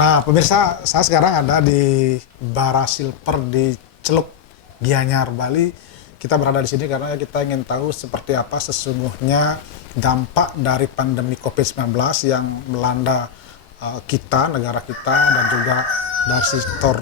Nah, pemirsa, saya sekarang ada di Bara Silver di Celuk Gianyar, Bali. Kita berada di sini karena kita ingin tahu seperti apa sesungguhnya dampak dari pandemi COVID-19 yang melanda kita, negara kita, dan juga dari sektor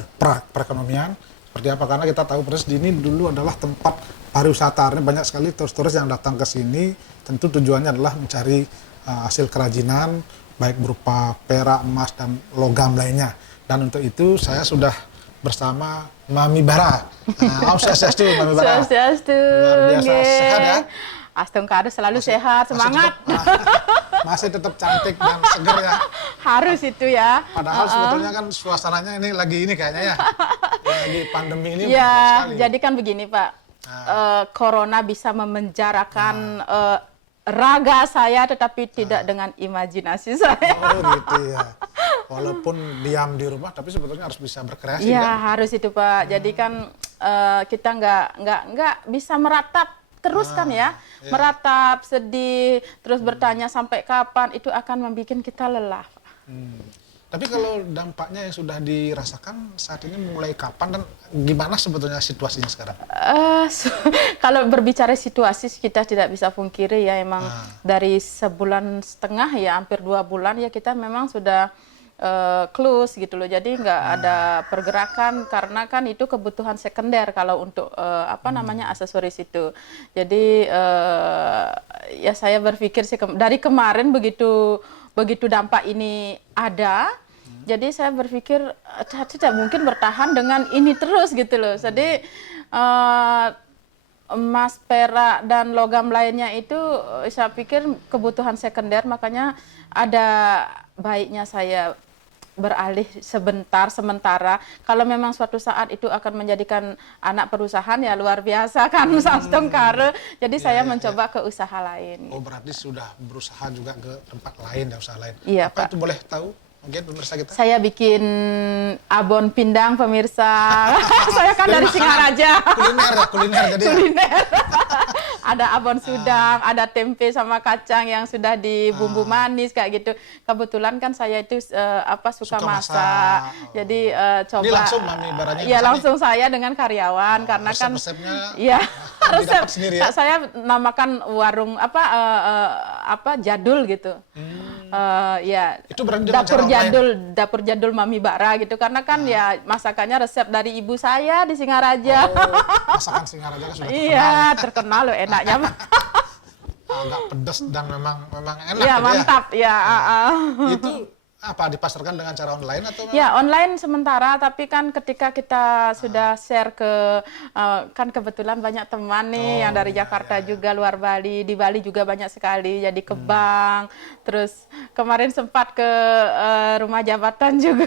perekonomian. Seperti apa? Karena kita tahu persis di ini dulu adalah tempat pariwisata. Artinya banyak sekali turis-turis yang datang ke sini. Tentu tujuannya adalah mencari hasil kerajinan, baik berupa perak, emas, dan logam lainnya. Dan untuk itu saya sudah bersama Mami Bara. Om Swastiastu, Mami Bara. Swastiastu. Luar biasa, sehat ya? Astungkadu selalu sehat, semangat. Masih tetap cantik dan seger ya. Harus itu ya. Padahal sebetulnya kan suasananya ini lagi ini kayaknya ya. Lagi pandemi ini Ya, sekali. jadi kan begini Pak. Corona bisa memenjarakan raga saya tetapi tidak dengan imajinasi saya. Oh gitu ya. Walaupun diam di rumah tapi sebetulnya harus bisa berkreasi Ya, kan? harus itu Pak. Jadi kan kita nggak bisa meratap terus kan ya. Meratap, sedih, terus bertanya sampai kapan, itu akan membuat kita lelah. Tapi kalau dampaknya yang sudah dirasakan saat ini mulai kapan dan gimana sebetulnya situasinya sekarang? Kalau berbicara situasi kita tidak bisa pungkiri ya, emang dari sebulan setengah ya hampir 2 bulan ya kita memang sudah close gitu loh, jadi nggak ada pergerakan karena kan itu kebutuhan sekunder kalau untuk apa namanya aksesoris itu. Jadi ya saya berpikir sih dari kemarin begitu dampak ini ada. Jadi saya berpikir tidak mungkin bertahan dengan ini terus gitu loh. Jadi emas, perak, dan logam lainnya itu saya pikir kebutuhan sekunder, makanya ada baiknya saya beralih sementara. Kalau memang suatu saat itu akan menjadikan anak perusahaan ya luar biasa kan, Astungkadu. Jadi saya mencoba ke usaha lain. Oh, berarti sudah berusaha juga ke tempat lain, ya, usaha lain. Iya, Apa Pak. itu boleh tahu mungkin pemirsa kita? Saya bikin abon pindang, pemirsa. Saya kan dari Singaraja. Kuliner jadi ya? Kuliner. Ada abon sudang, ada tempe sama kacang yang sudah dibumbu manis kayak gitu. Kebetulan kan saya itu suka masak. Jadi coba. Ini langsung Mami Baranya? Iya, langsung saya dengan karyawan karena kan resepnya iya. didapat sendiri ya? Saya namakan warung jadul gitu. Ya. Itu berarti dengan Dapur jadul Mami Bara gitu, karena kan ya masakannya resep dari ibu saya di Singaraja. Oh, masakan Singaraja kan sudah terkenal. Iya, terkenal loh enaknya. Agak pedas dan memang enak Iya, gitu mantap ya. Itu apa dipasarkan dengan cara online atau Ya, online sementara, tapi kan ketika kita sudah share ke kan kebetulan banyak teman nih yang dari Jakarta juga, luar Bali, di Bali juga banyak sekali, jadi ke bank, terus kemarin sempat ke rumah jabatan juga.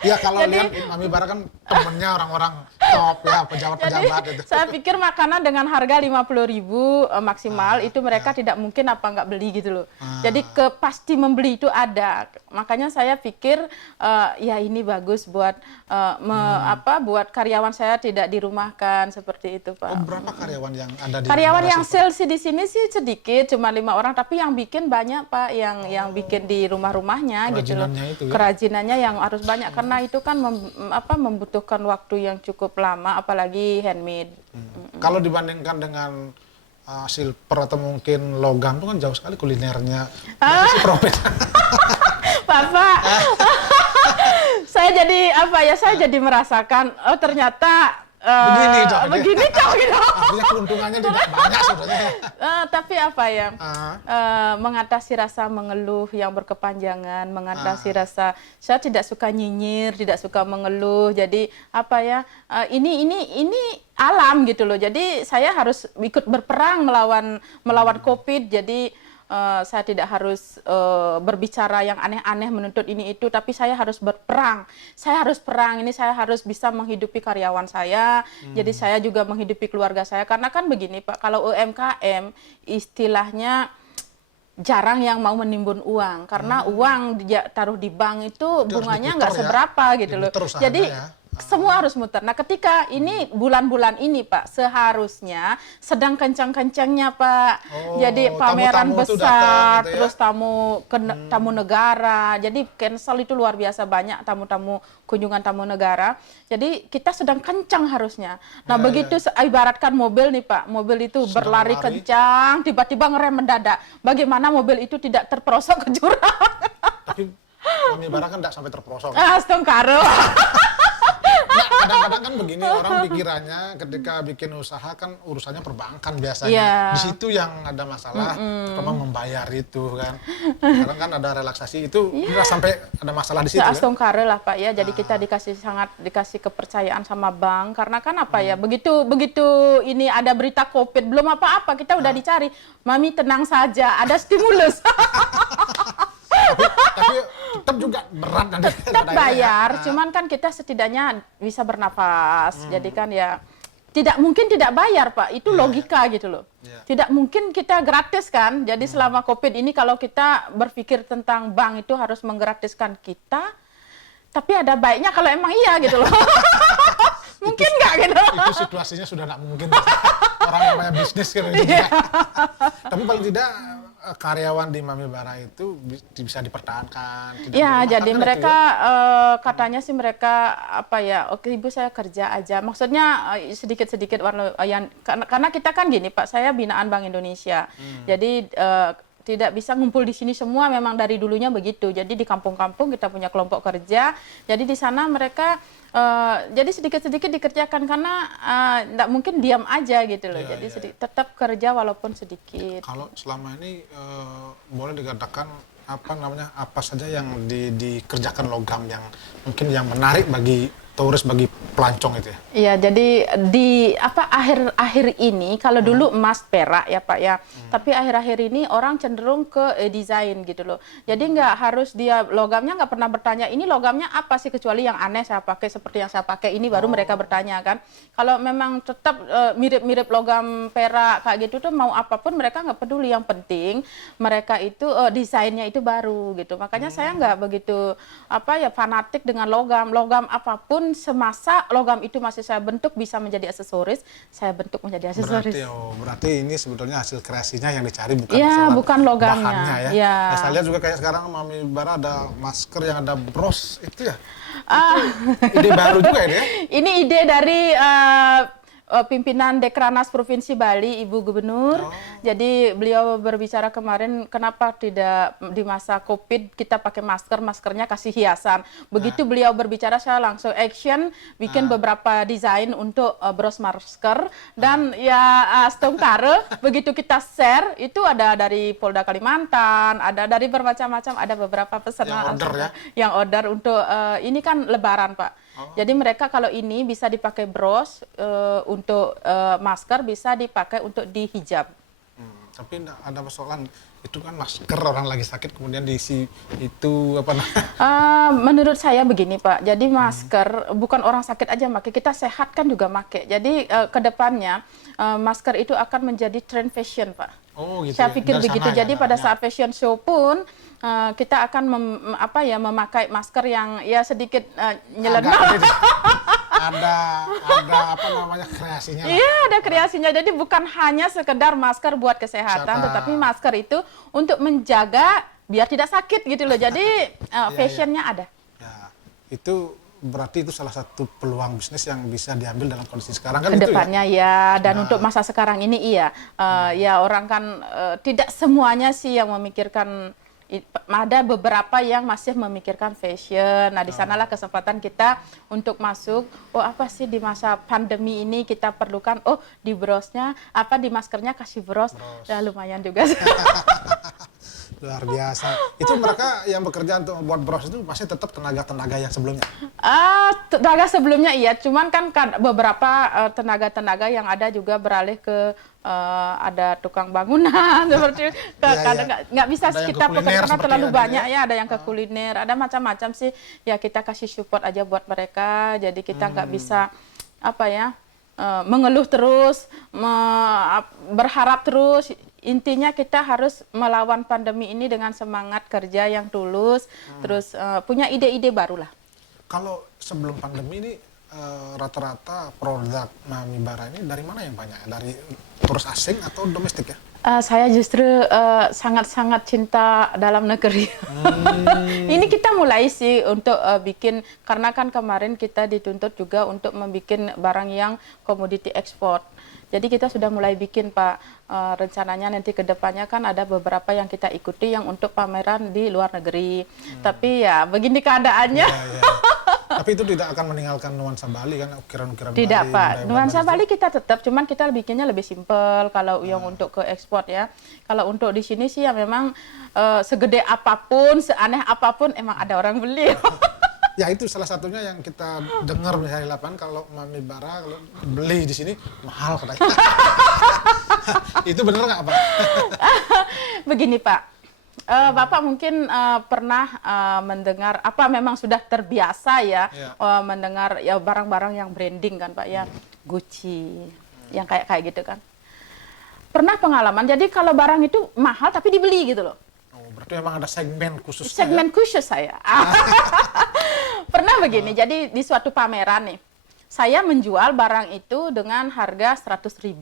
Ya kalau lihat Mami Bara kan temennya orang-orang top ya, pejabat-pejabat itu. Saya pikir makanan dengan harga 50.000 maksimal itu mereka tidak mungkin apa nggak beli gitu loh. Jadi pasti membeli itu ada. Makanya saya pikir ya ini bagus buat buat karyawan saya tidak dirumahkan seperti itu, Pak. Oh, berapa karyawan yang ada di Karyawan Bara yang Silver? sales di sini sih sedikit, cuma 5 orang, tapi yang bikin banyak, Pak, yang bikin di rumah-rumahnya gitu loh. Kerajinannya itu ya? Kerajinannya yang harus banyak karena itu kan membutuhkan waktu yang cukup lama, apalagi handmade. Kalau dibandingkan dengan silver atau mungkin logam itu kan jauh sekali kulinernya. Si profit. Bapak, saya jadi merasakan, oh ternyata begini cok gitu. Artinya keuntungannya tidak banyak sebenarnya. Tapi mengatasi rasa mengeluh yang berkepanjangan, mengatasi rasa saya tidak suka nyinyir, tidak suka mengeluh. Jadi ini alam gitu loh. Jadi saya harus ikut berperang melawan COVID. Jadi saya tidak harus berbicara yang aneh-aneh menuntut ini itu, tapi saya harus berperang. Saya harus perang, ini saya harus bisa menghidupi karyawan saya, jadi saya juga menghidupi keluarga saya. Karena kan begini Pak, kalau UMKM istilahnya jarang yang mau menimbun uang, karena uang taruh di bank itu bunganya nggak seberapa gitu loh. Jadi Semua harus muter. Nah, ketika ini bulan-bulan ini, Pak, seharusnya sedang kencang-kencangnya, Pak. Jadi pameran tamu-tamu tuh besar, datang gitu ya? terus tamu negara. Jadi cancel itu luar biasa banyak tamu-tamu kunjungan tamu negara. Jadi kita sedang kencang harusnya. Nah, begitu ibaratkan mobil nih, Pak. Mobil itu berlari kencang, tiba-tiba ngerem mendadak. Bagaimana mobil itu tidak terperosok ke jurang? Tapi Mami Bara kan tidak sampai terperosok. Astongkaro. Nah, kadang-kadang kan begini, orang pikirannya ketika bikin usaha kan urusannya perbankan biasanya. Iya. Di situ yang ada masalah, terutama membayar itu kan. Sekarang kan ada relaksasi itu, nggak sampai ada masalah di situ. Astongkaro lah, Pak, ya. Jadi kita dikasih kepercayaan sama bank karena kan apa ya, begitu ini ada berita COVID, belum apa-apa kita udah dicari. Mami tenang saja, ada stimulus. Tapi tetap juga berat nanti. Tetap bayar, cuman kan kita setidaknya bisa bernafas. Jadi kan ya tidak mungkin tidak bayar, Pak. Itu logika gitu loh. Tidak mungkin kita gratis kan. Jadi selama COVID ini kalau kita berpikir tentang bank itu harus menggratiskan kita, tapi ada baiknya kalau emang iya gitu loh. Mungkin nggak gitu. Itu situasinya sudah nggak mungkin. Orang yang punya bisnis kan. Tapi paling tidak karyawan di Mami Bara itu bisa dipertahankan. Ya, jadi mereka katanya sih mereka apa ya, oke Ibu saya kerja aja. Maksudnya sedikit-sedikit karena kita kan gini Pak, saya binaan Bank Indonesia. Jadi tidak bisa ngumpul di sini semua, memang dari dulunya begitu. Jadi di kampung-kampung kita punya kelompok kerja. Jadi di sana mereka jadi sedikit-sedikit dikerjakan karena nggak mungkin diam aja gitu loh. Jadi tetap kerja walaupun sedikit. Kalau selama ini boleh dikatakan apa saja yang dikerjakan logam yang mungkin yang menarik bagi turis, bagi pelancong itu ya? Iya, jadi di akhir-akhir ini kalau dulu emas perak ya Pak ya, tapi akhir-akhir ini orang cenderung ke desain gitu loh. Jadi nggak harus dia logamnya nggak pernah bertanya ini logamnya apa sih, kecuali yang aneh saya pakai seperti yang saya pakai ini baru mereka bertanya kan. Kalau memang tetap mirip-mirip logam perak kayak gitu tuh mau apapun mereka nggak peduli, yang penting mereka itu desainnya itu baru gitu. Makanya saya nggak begitu fanatik dengan logam apapun. Semasa logam itu masih saya bentuk bisa menjadi aksesoris, saya bentuk menjadi aksesoris. Berarti ini sebetulnya hasil kreasinya yang dicari bukan logamnya. Bahannya ya. Ya. Nah, saya lihat juga kayak sekarang Mami Bara ada masker yang ada bros itu ya. Ide baru juga ini ya. Ini ide dari pimpinan Dekranas Provinsi Bali, Ibu Gubernur. Jadi beliau berbicara kemarin kenapa tidak di masa COVID kita pakai masker, maskernya kasih hiasan. Begitu beliau berbicara saya langsung action bikin beberapa desain untuk bros masker dan Astongkaro begitu kita share itu ada dari Polda Kalimantan, ada dari bermacam-macam, ada beberapa pesanan yang order untuk ini kan Lebaran Pak. Jadi mereka kalau ini bisa dipakai bros untuk masker, bisa dipakai untuk di hijab. Tapi ada persoalan, itu kan masker orang lagi sakit kemudian diisi itu menurut saya begini Pak, jadi masker bukan orang sakit aja pakai, kita sehat kan juga pakai. Jadi kedepannya masker itu akan menjadi tren fashion Pak. Gitu saya pikir begitu. Jadi pada saat fashion show pun kita akan memakai masker yang ya sedikit nyeleneh. Ada kreasinya. Iya, ada kreasinya. Jadi bukan hanya sekedar masker buat kesehatan, tetapi masker itu untuk menjaga biar tidak sakit gitu loh. Jadi fashionnya ada. Ya, itu berarti itu salah satu peluang bisnis yang bisa diambil dalam kondisi sekarang kan. Kedepannya itu ya. Dan untuk masa sekarang ini iya. Ya orang kan tidak semuanya sih yang memikirkan. Ada beberapa yang masih memikirkan fashion. Nah, di sanalah kesempatan kita untuk masuk. Apa sih di masa pandemi ini kita perlukan? Di brosnya, di maskernya kasih bros. Ya lumayan juga. Luar biasa. Itu mereka yang bekerja untuk buat bros itu masih tetap tenaga-tenaga yang sebelumnya? Tenaga sebelumnya iya. Cuman kan beberapa tenaga-tenaga yang ada juga beralih ke ada tukang bangunan seperti kadang nggak bisa kita pekerja karena terlalu banyak ya, ada yang ke kuliner, ada macam-macam sih ya, kita kasih support aja buat mereka. Jadi kita nggak bisa mengeluh terus, berharap terus. Intinya kita harus melawan pandemi ini dengan semangat kerja yang tulus, terus punya ide-ide baru lah. Kalau sebelum pandemi ini rata-rata produk Mami Bara ini dari mana yang banyak? Dari turis asing atau domestik ya? Saya justru sangat-sangat cinta dalam negeri. Ini kita mulai sih untuk bikin, karena kan kemarin kita dituntut juga untuk membuat barang yang komoditi ekspor. Jadi kita sudah mulai bikin, Pak. Rencananya nanti ke depannya kan ada beberapa yang kita ikuti yang untuk pameran di luar negeri. Tapi ya begini keadaannya. Ya. Tapi itu tidak akan meninggalkan nuansa Bali kan, ukiran-ukiran Bali. Tidak, Pak. Nuansa itu. Bali kita tetap, cuman kita bikinnya lebih simpel kalau yang untuk ke ekspor ya. Kalau untuk di sini sih ya memang segede apapun, seaneh apapun emang ada orang beli. Ya itu salah satunya yang kita dengar misalnya di lapangan, kalau Mami Bara kalau beli di sini mahal katanya. Itu benar nggak, Pak? Begini, Pak. Bapak mungkin pernah mendengar, apa memang sudah terbiasa ya, mendengar ya barang-barang yang branding kan, Pak ya, Gucci, yang kayak gitu kan. Pernah pengalaman, jadi kalau barang itu mahal tapi dibeli gitu loh. Oh, berarti memang ada segmen khusus. Segmen khusus saya. Pernah begini, jadi di suatu pameran nih, saya menjual barang itu dengan harga 100.000.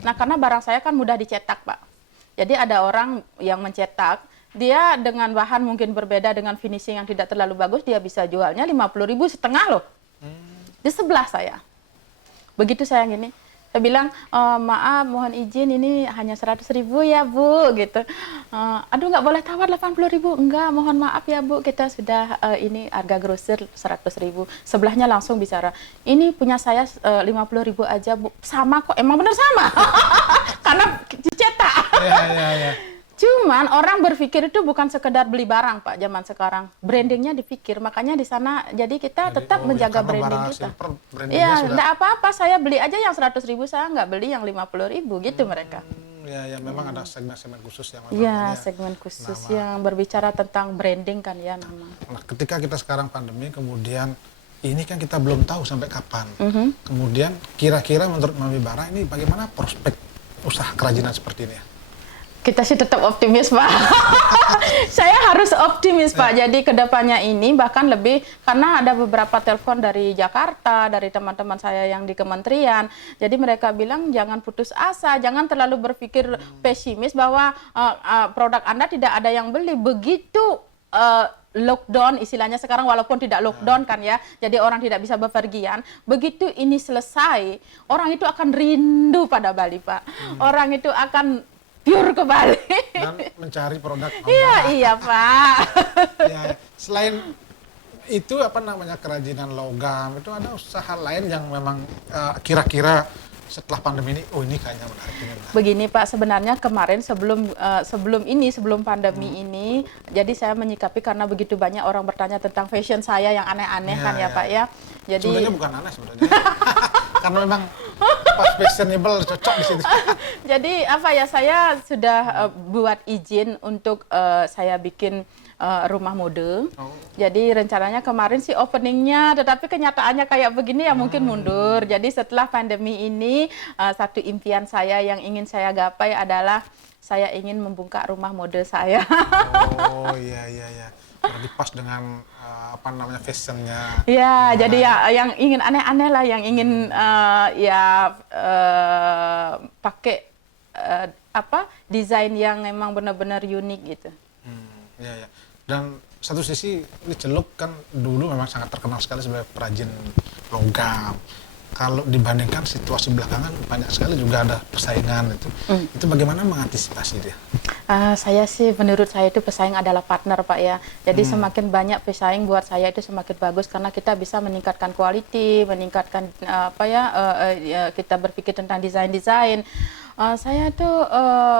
Nah, karena barang saya kan mudah dicetak, Pak. Jadi ada orang yang mencetak, dia dengan bahan mungkin berbeda, dengan finishing yang tidak terlalu bagus, dia bisa jualnya 50.000 setengah loh. Di sebelah saya. Begitu saya gini, saya bilang, maaf, mohon izin, ini hanya 100.000 ya, Bu, gitu. Aduh, nggak boleh tawar 80.000. Enggak, mohon maaf ya, Bu, kita sudah ini harga grosir 100.000. Sebelahnya langsung bicara, ini punya saya 50.000 aja, Bu. Sama kok, emang benar sama. Karena dicetak. Ya. Cuman orang berpikir itu bukan sekedar beli barang, Pak, zaman sekarang. Brandingnya dipikir, makanya di sana jadi kita tetap menjaga branding kita. Iya, enggak apa-apa, saya beli aja yang 100.000, saya nggak beli yang 50.000 gitu mereka. Ya, memang ada segmen-segmen khusus yang Iya, segmen khusus yang berbicara tentang branding kan ya nama. Nah, ketika kita sekarang pandemi, kemudian ini kan kita belum tahu sampai kapan. Kemudian kira-kira menurut Mami Bara ini bagaimana prospek usaha kerajinan seperti ini ya? Kita sih tetap optimis, Pak. Saya harus optimis, Pak. Jadi kedepannya ini bahkan lebih, karena ada beberapa telepon dari Jakarta, dari teman-teman saya yang di kementerian. Jadi mereka bilang jangan putus asa, jangan terlalu berpikir pesimis bahwa produk Anda tidak ada yang beli. Begitu lockdown istilahnya sekarang, walaupun tidak lockdown kan ya, jadi orang tidak bisa bepergian. Begitu ini selesai, orang itu akan rindu pada Bali, Pak. Orang itu akan pure ke Bali. Dan mencari produk Anda. Iya, Pak. Ya, selain itu apa namanya kerajinan logam, itu ada usaha lain yang memang kira-kira setelah pandemi ini, oh ini kayaknya menarik. Begini, Pak, sebenarnya kemarin sebelum pandemi ini, jadi saya menyikapi karena begitu banyak orang bertanya tentang fashion saya yang aneh-aneh kan ya, Pak ya. Jadi sebenarnya bukan aneh sebenarnya. Karena memang pas fashionable cocok di situ. Jadi apa ya, saya sudah buat izin untuk saya bikin rumah mode. Jadi rencananya kemarin sih openingnya, tetapi kenyataannya kayak begini ya mungkin mundur. Jadi setelah pandemi ini, satu impian saya yang ingin saya gapai adalah saya ingin membuka rumah mode saya. Oh iya. Berarti pas dengan apa namanya fashionnya. Ya, jadi ya yang ingin aneh-aneh lah, yang ingin pakai desain yang memang benar-benar unik gitu. Iya. Dan satu sisi ini Celuk kan dulu memang sangat terkenal sekali sebagai perajin logam. Kalau dibandingkan situasi belakangan banyak sekali juga ada persaingan itu. Itu bagaimana mengantisipasi dia? Menurut saya itu pesaing adalah partner, Pak ya. Jadi semakin banyak pesaing buat saya itu semakin bagus, karena kita bisa meningkatkan quality, meningkatkan kita berpikir tentang desain-desain. Saya tuh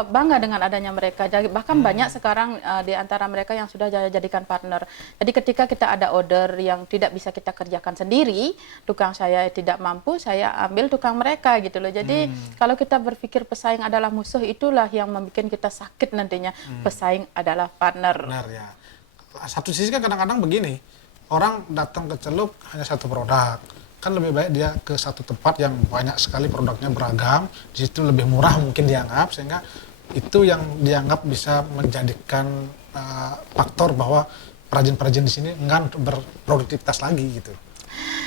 bangga dengan adanya mereka. Bahkan banyak sekarang di antara mereka yang sudah jadikan partner. Jadi ketika kita ada order yang tidak bisa kita kerjakan sendiri, tukang saya tidak mampu, saya ambil tukang mereka gitu loh. Jadi kalau kita berpikir pesaing adalah musuh, itulah yang membuat kita sakit nantinya. Pesaing adalah partner. Benar ya. Satu sisi kan kadang-kadang begini, orang datang ke Celuk hanya satu produk. Kan lebih baik dia ke satu tempat yang banyak sekali produknya beragam, di situ lebih murah mungkin dianggap, sehingga itu yang dianggap bisa menjadikan faktor bahwa perajin-perajin di sini enggan untuk berproduktivitas lagi gitu.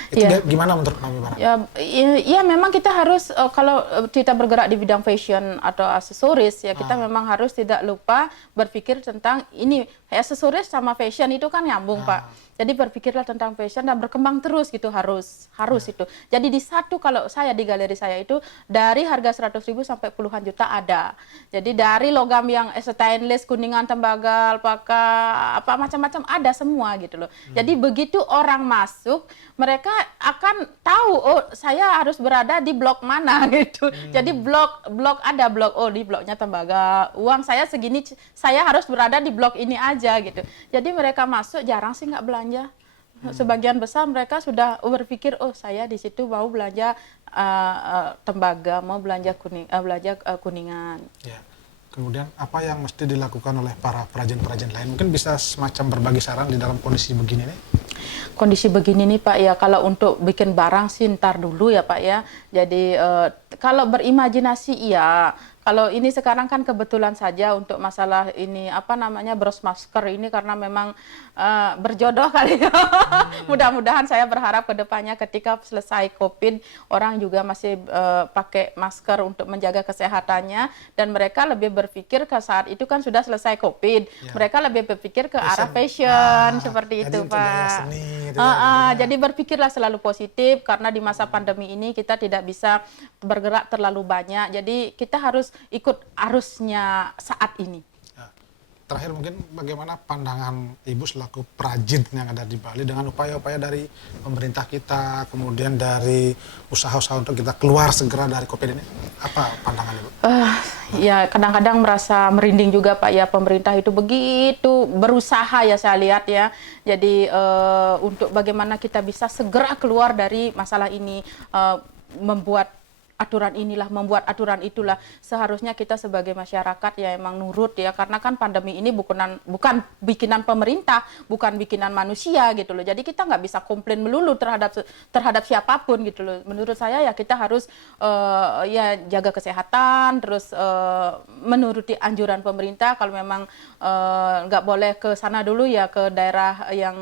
Itu Iya. gimana menurut Mami Bara? Ya, memang kita harus kalau kita bergerak di bidang fashion atau aksesoris ya kita memang harus tidak lupa berpikir tentang ini aksesoris sama fashion itu kan nyambung Pak. Jadi berpikirlah tentang fashion dan berkembang terus gitu harus itu. Jadi di satu kalau saya di galeri saya itu dari harga 100.000 sampai puluhan juta ada. Jadi dari logam yang stainless, kuningan, tembaga, alpaka, apa macam-macam ada semua gitu loh. Jadi begitu orang masuk mereka akan tahu oh saya harus berada di blok mana gitu. Jadi blok ada blok oh di bloknya tembaga. Uang saya segini saya harus berada di blok ini aja gitu. Jadi mereka masuk jarang sih nggak belanja. Sebagian besar mereka sudah berpikir oh saya di situ mau belanja tembaga, mau belanja kuningan. Ya. Kemudian apa yang mesti dilakukan oleh para perajin-perajin lain? Mungkin bisa semacam berbagi saran di dalam kondisi begini nih. Kondisi begini nih Pak ya, kalau untuk bikin barang sih ntar dulu ya Pak ya. Jadi kalau berimajinasi iya, kalau ini sekarang kan kebetulan saja untuk masalah ini apa namanya bros masker ini karena memang berjodoh kali ya. Mudah-mudahan saya berharap ke depannya ketika selesai COVID orang juga masih pakai masker untuk menjaga kesehatannya dan mereka lebih berpikir ke saat itu kan sudah selesai COVID. Ya. Mereka lebih berpikir ke arah fashion seperti itu Pak. Seni, jadi berpikirlah selalu positif karena di masa pandemi ini kita tidak bisa bergerak terlalu banyak. Jadi kita harus ikut arusnya saat ini. Terakhir mungkin bagaimana pandangan Ibu selaku perajin yang ada di Bali dengan upaya-upaya dari pemerintah kita, kemudian dari usaha-usaha untuk kita keluar segera dari COVID ini? Apa pandangan Ibu? Ya kadang-kadang merasa merinding juga Pak ya, pemerintah itu begitu berusaha ya saya lihat ya. Jadi untuk bagaimana kita bisa segera keluar dari masalah ini, membuat membuat aturan itulah seharusnya kita sebagai masyarakat ya emang nurut ya karena kan pandemi ini bukan bikinan pemerintah, bukan bikinan manusia gitu loh. Jadi kita nggak bisa komplain melulu terhadap siapapun gitu loh. Menurut saya ya kita harus ya jaga kesehatan, terus menuruti anjuran pemerintah kalau memang nggak boleh ke sana dulu ya ke daerah yang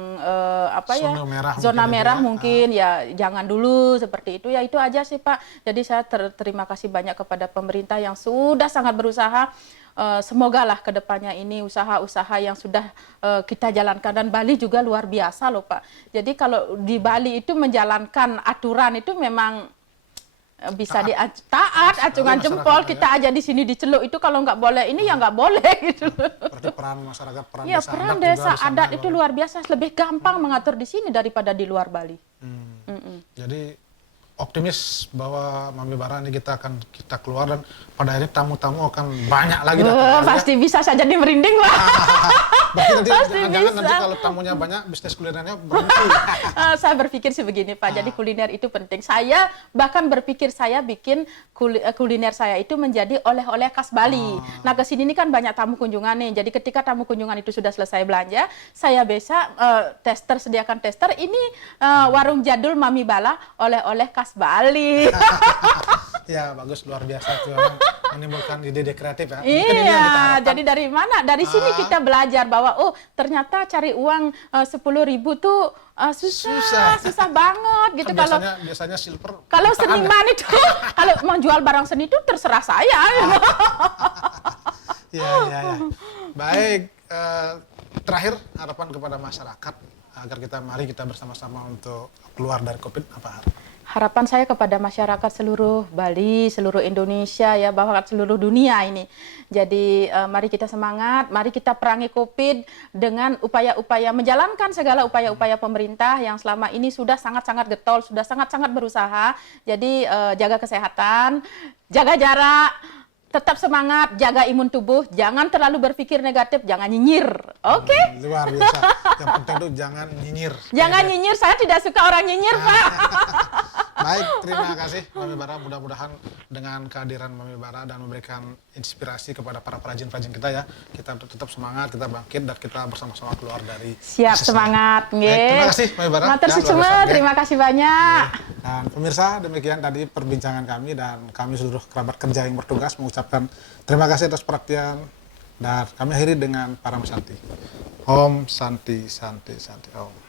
zona merah mungkin ya jangan dulu seperti itu ya itu aja sih Pak. Jadi saya terima kasih banyak kepada pemerintah yang sudah sangat berusaha. Semogalah kedepannya ini usaha-usaha yang sudah kita jalankan dan Bali juga luar biasa loh Pak. Jadi kalau di Bali itu menjalankan aturan itu memang bisa taat acungan jempol kita aja di sini diceluk itu kalau nggak boleh ini ya nggak boleh gitu. Berarti peran masyarakat, peran desa adat itu luar biasa, lebih gampang mengatur di sini daripada di luar Bali. Jadi optimis bahwa Mami Bara ini kita keluar dan pada akhirnya tamu-tamu akan banyak lagi datang. Pasti bisa saja jadi merinding lah. Berarti jangan nanti kalau tamunya banyak bisnis kulinernya berhenti. Saya berpikir sih begini Pak, jadi kuliner itu penting. Saya bahkan berpikir saya bikin kuliner saya itu menjadi oleh-oleh khas Bali. Nah kesini ini kan banyak tamu kunjungan nih, jadi ketika tamu kunjungan itu sudah selesai belanja, saya bisa sediakan tester, ini warung jadul Mami Bara oleh-oleh khas Bali. Ya bagus, luar biasa tuh menimbulkan ide kreatif ya. Iya, jadi dari mana? Dari sini kita belajar bahwa oh ternyata cari uang 10.000 tuh susah banget gitu. Kan biasanya silver. Kalau seniman itu kalau mau jual barang seni itu terserah saya. Ya. Baik, terakhir harapan kepada masyarakat agar mari kita bersama-sama untuk keluar dari COVID apa? Harapan saya kepada masyarakat seluruh Bali, seluruh Indonesia ya, bahkan seluruh dunia ini. Jadi mari kita semangat, mari kita perangi COVID dengan upaya-upaya, menjalankan segala upaya-upaya pemerintah yang selama ini sudah sangat-sangat getol, sudah sangat-sangat berusaha. Jadi jaga kesehatan, jaga jarak, tetap semangat, jaga imun tubuh, jangan terlalu berpikir negatif, jangan nyinyir. Oke? Luar biasa. Yang penting tuh jangan nyinyir. Jangan nyinyir, saya tidak suka orang nyinyir, Pak. Baik, terima kasih Mami Bara. Mudah-mudahan dengan kehadiran Mami Bara dan memberikan inspirasi kepada para perajin-perajin kita ya, kita tetap semangat, kita bangkit dan kita bersama-sama keluar dari siap semangat. Terima kasih Mami Bara. Terima kasih banyak. Dan pemirsa, demikian tadi perbincangan kami dan kami seluruh kerabat kerja yang bertugas mengucapkan terima kasih atas perhatian dan kami akhiri dengan Param Santi. Om Santi Santi Santi Om.